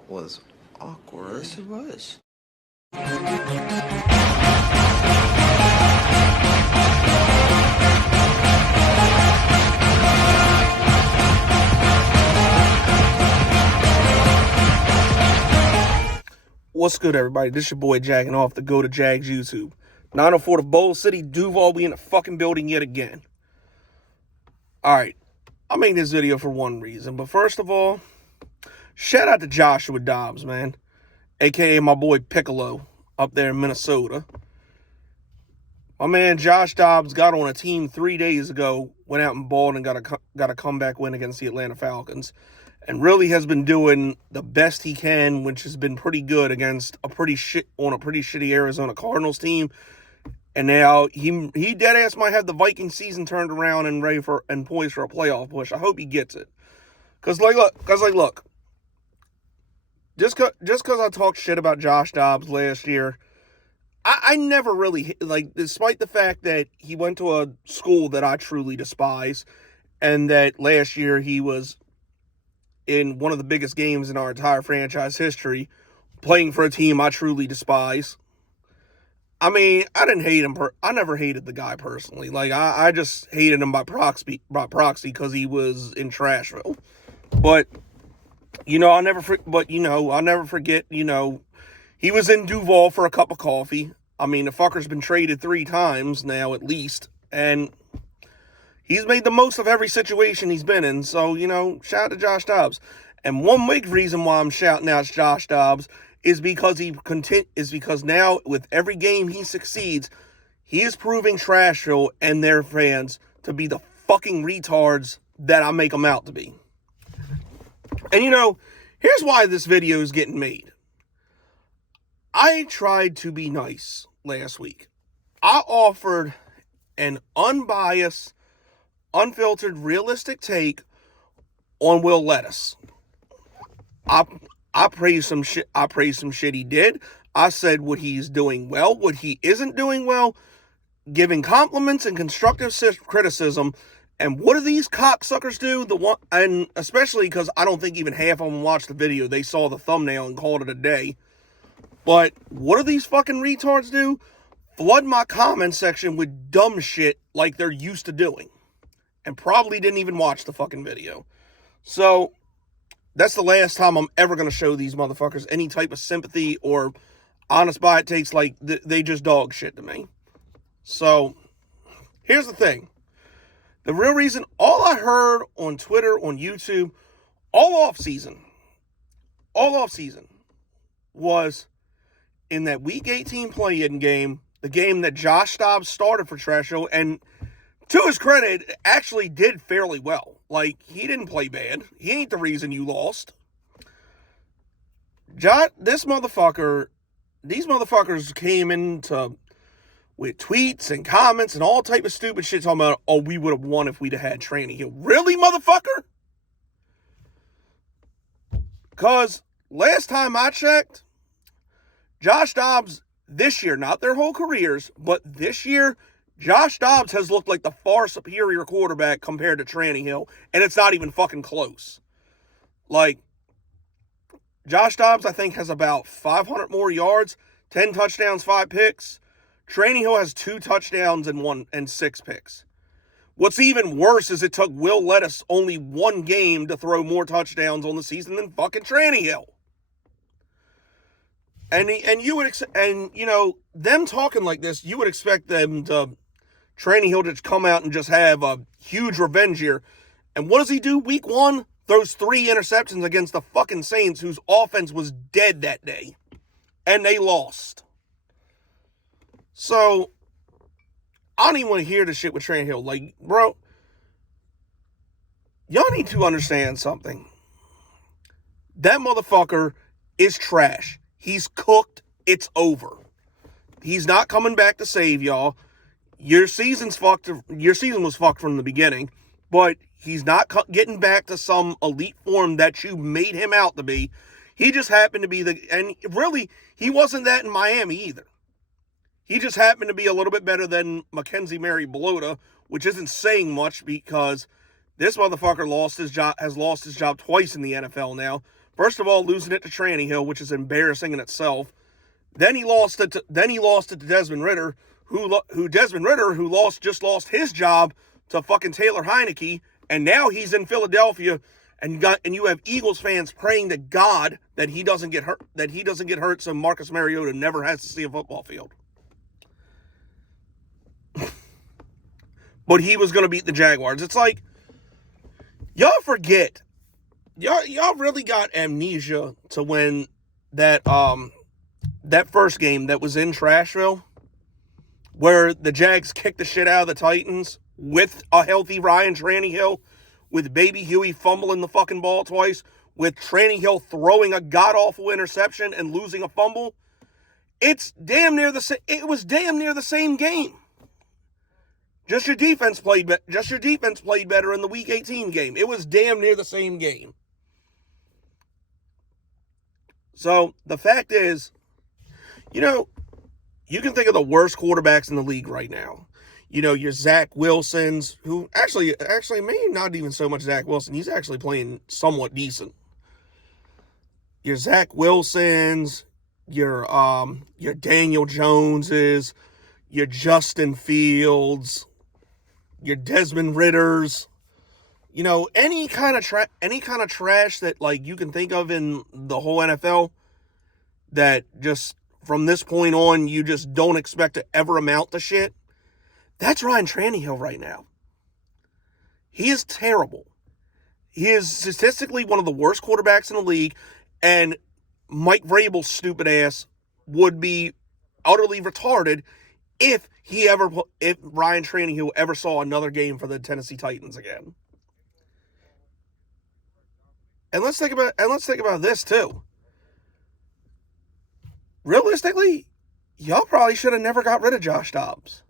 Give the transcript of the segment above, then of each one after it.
That was awkward. Yes, it was. What's good, everybody? This your boy Jacking Off the Go to Jags YouTube. 904 to Bowl City, Duval. We in the fucking building yet again. Alright, I made this video for one reason. But first of all, shout out to Joshua Dobbs, man. A.K.A. my boy Piccolo up there in Minnesota. My man Josh Dobbs got on a team 3 days ago, went out and balled and got a comeback win against the Atlanta Falcons. And really has been doing the best he can, which has been pretty good against a pretty shitty Arizona Cardinals team. And now he dead ass might have the Viking season turned around and ready for and poised for a playoff push. I hope he gets it. Cause look, just cause I talked shit about Josh Dobbs last year, I never really, like, despite the fact that he went to a school that I truly despise, and that last year he was in one of the biggest games in our entire franchise history, playing for a team I truly despise. I mean, I didn't hate him. I never hated the guy personally. Like, I just hated him by proxy because he was in Trashville. But, I'll never forget, he was in Duval for a cup of coffee. I mean, the fucker's been traded 3 times now, at least. And he's made the most of every situation he's been in. So, shout out to Josh Dobbs. And one big reason why I'm shouting out Josh Dobbs is because now with every game he succeeds, he is proving Trashville and their fans to be the fucking retards that I make them out to be. And here's why this video is getting made. I tried to be nice last week. I offered an unbiased, unfiltered, realistic take on Will Levis. I praised some shit. I praised some shit he did. I said what he's doing well, what he isn't doing well, giving compliments and constructive criticism. And what do these cocksuckers do? And especially because I don't think even half of them watched the video. They saw the thumbnail and called it a day. But what do these fucking retards do? Flood my comment section with dumb shit like they're used to doing. And probably didn't even watch the fucking video. So that's the last time I'm ever going to show these motherfuckers any type of sympathy or honest by it takes. Like, they just dog shit to me. So here's the thing. The real reason, all I heard on Twitter, on YouTube, all off season, was in that Week 18 play-in game, the game that Josh Dobbs started for Trashville, and to his credit, actually did fairly well. Like, he didn't play bad. He ain't the reason you lost. These motherfuckers came into with tweets and comments and all type of stupid shit talking about, oh, we would have won if we'd have had training here. Really, motherfucker? Because last time I checked, Josh Dobbs this year, not their whole careers, but this year, Josh Dobbs has looked like the far superior quarterback compared to Trashville, and it's not even fucking close. Like, Josh Dobbs, I think, has about 500 more yards, 10 touchdowns, 5 picks. Trashville has 2 touchdowns and 6 picks. What's even worse is it took Will Levis only 1 game to throw more touchdowns on the season than fucking Trashville. And them talking like this, you would expect them to Trashville to come out and just have a huge revenge here. And what does he do? Week 1, throws 3 interceptions against the fucking Saints, whose offense was dead that day. And they lost. So, I don't even want to hear this shit with Trashville. Like, bro, y'all need to understand something. That motherfucker is trash. He's cooked. It's over. He's not coming back to save y'all. Your season was fucked from the beginning, but he's not getting back to some elite form that you made him out to be. He just happened to be and really, he wasn't that in Miami either. He just happened to be a little bit better than Mackenzie Mariota, which isn't saying much because this motherfucker has lost his job twice in the NFL now. First of all, losing it to Trashville, which is embarrassing in itself. Then he lost it to Desmond Ridder, who just lost his job to fucking Taylor Heineke, and now he's in Philadelphia, and you have Eagles fans praying to God that he doesn't get hurt, so Marcus Mariota never has to see a football field. But he was going to beat the Jaguars. It's like, y'all forget. Y'all really got amnesia to when that first game that was in Trashville, where the Jags kicked the shit out of the Titans with a healthy Ryan Tannehill, with Baby Huey fumbling the fucking ball twice, with Tannehill throwing a god-awful interception and losing a fumble. It was damn near the same game. Just your defense played better in the Week 18 game. It was damn near the same game. So, the fact is, you can think of the worst quarterbacks in the league right now. Your Zach Wilsons, who actually, maybe not even so much Zach Wilson. He's actually playing somewhat decent. Your Zach Wilsons, your Daniel Joneses, your Justin Fields, your Desmond Ridders, any kind of trash that like you can think of in the whole NFL that just from this point on you just don't expect to ever amount to shit. That's Ryan Tannehill right now. He is terrible. He is statistically one of the worst quarterbacks in the league, and Mike Vrabel's stupid ass would be utterly retarded if Ryan Tannehill ever saw another game for the Tennessee Titans again. And let's think about this too. Realistically, y'all probably should have never got rid of Josh Dobbs.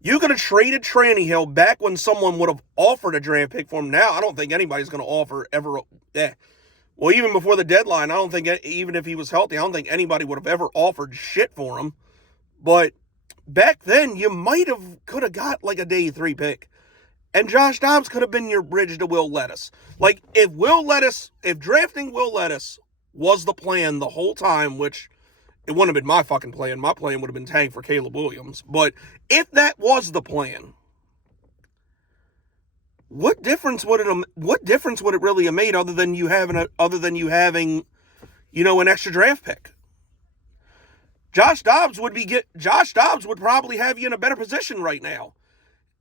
You could have traded Tannehill back when someone would have offered a draft pick for him. Now, I don't think anybody's going to offer ever. Well, even before the deadline, I don't think, even if he was healthy, I don't think anybody would have ever offered shit for him. But back then, you could have got like a day 3 pick. And Josh Dobbs could have been your bridge to Will Levis. Like, if drafting Will Levis was the plan the whole time, which it wouldn't have been my fucking plan. My plan would have been tank for Caleb Williams. But if that was the plan, what difference would it really have made other than you having an extra draft pick? Josh Dobbs would probably have you in a better position right now.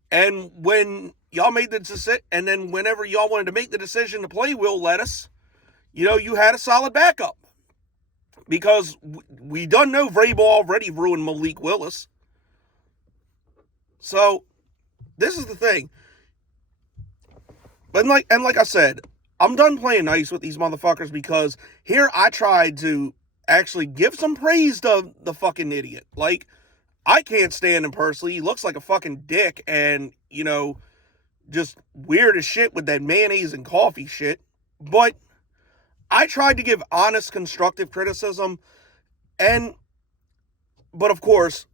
And when y'all made the decision, and then whenever y'all wanted to make the decision to play Will Levis, you had a solid backup. Because we done know Vrabel already ruined Malik Willis. So, this is the thing. But like I said, I'm done playing nice with these motherfuckers because here I tried to actually give some praise to the fucking idiot. Like, I can't stand him personally. He looks like a fucking dick and, just weird as shit with that mayonnaise and coffee shit. But I tried to give honest, constructive criticism, but of course,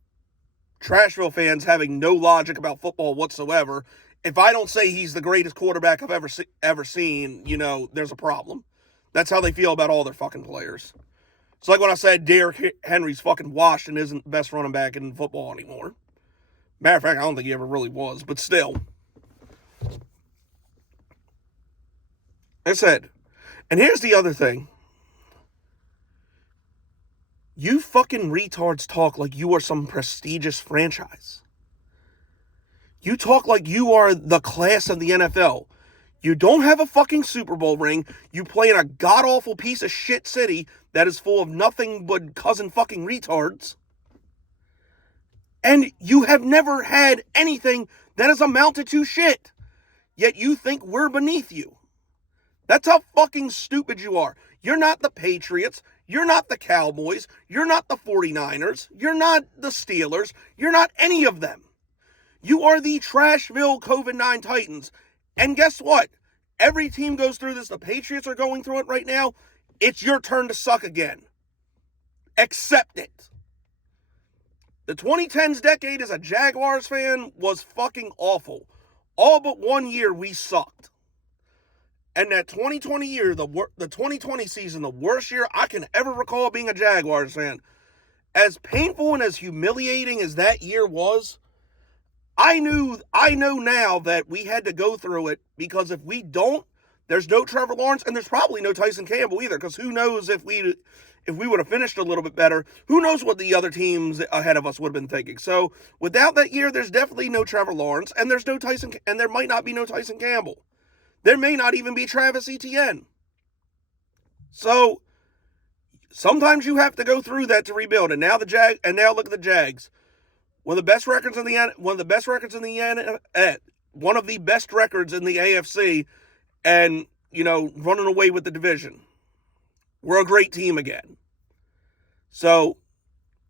Trashville fans having no logic about football whatsoever, if I don't say he's the greatest quarterback I've ever seen, there's a problem. That's how they feel about all their fucking players. It's like when I said Derrick Henry's fucking washed and isn't the best running back in football anymore. Matter of fact, I don't think he ever really was, but still. I said, and here's the other thing. You fucking retards talk like you are some prestigious franchise. You talk like you are the class of the NFL. You don't have a fucking Super Bowl ring. You play in a god-awful piece of shit city that is full of nothing but cousin fucking retards. And you have never had anything that has amounted to shit. Yet you think we're beneath you. That's how fucking stupid you are. You're not the Patriots. You're not the Cowboys. You're not the 49ers. You're not the Steelers. You're not any of them. You are the Trashville COVID-9 Titans. And guess what? Every team goes through this. The Patriots are going through it right now. It's your turn to suck again. Accept it. The 2010s decade as a Jaguars fan was fucking awful. All but 1 year we sucked. And that 2020 year, the 2020 season, the worst year I can ever recall being a Jaguars fan. As painful and as humiliating as that year was, I know now that we had to go through it, because if we don't, there's no Trevor Lawrence, and there's probably no Tyson Campbell either, because who knows if we would have finished a little bit better, who knows what the other teams ahead of us would have been thinking. So without that year, there's definitely no Trevor Lawrence, and there's no Tyson, and there might not be no Tyson Campbell. There may not even be Travis Etienne. So sometimes you have to go through that to rebuild. And now now look at the Jags. One of the best records in the AFC, and running away with the division. We're a great team again. So,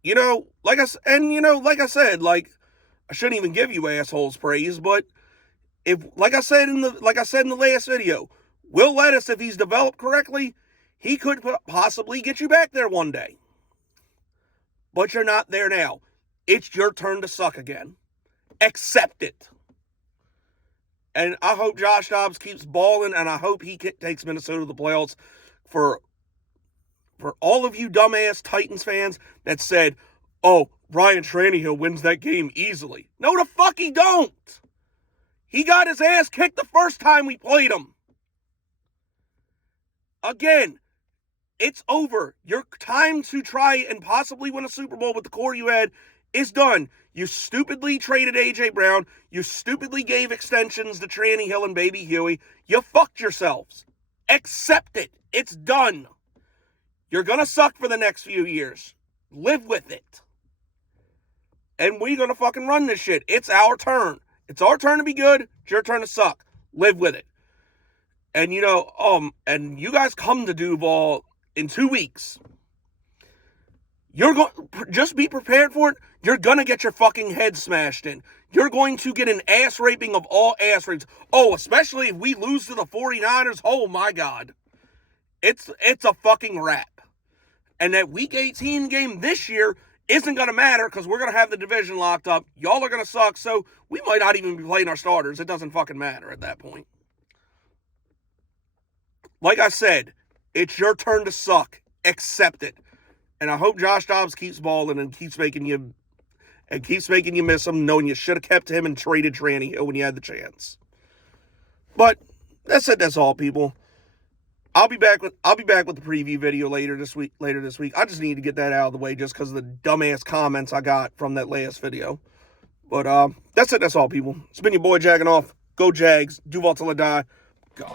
like I said, I shouldn't even give you assholes praise, but like I said in the last video, Will Levis, if he's developed correctly, he could possibly get you back there one day. But you're not there now. It's your turn to suck again. Accept it. And I hope Josh Dobbs keeps balling, and I hope he takes Minnesota to the playoffs. For all of you dumbass Titans fans that said, oh, Ryan Tannehill wins that game easily. No, the fuck he don't. He got his ass kicked the first time we played him. Again, it's over. Your time to try and possibly win a Super Bowl with the core you had is done. You stupidly traded A.J. Brown. You stupidly gave extensions to Tannehill and Baby Huey. You fucked yourselves. Accept it. It's done. You're going to suck for the next few years. Live with it. And we're going to fucking run this shit. It's our turn. It's our turn to be good. It's your turn to suck. Live with it. And, and you guys come to Duval in 2 weeks. You're going just be prepared for it. You're going to get your fucking head smashed in. You're going to get an ass raping of all ass rapes. Oh, especially if we lose to the 49ers. Oh my God. It's a fucking wrap. And that week 18 game this year isn't going to matter, because we're going to have the division locked up. Y'all are going to suck, so we might not even be playing our starters. It doesn't fucking matter at that point. Like I said, it's your turn to suck. Accept it. And I hope Josh Dobbs keeps balling and keeps making you miss him, knowing you should have kept him and traded Tannehill when you had the chance. But that's it. That's all, people. I'll be back with the preview video later this week. I just need to get that out of the way just because of the dumbass comments I got from that last video. But that's it. That's all, people. It's been your boy jacking off. Go Jags. Duval till I die. Go.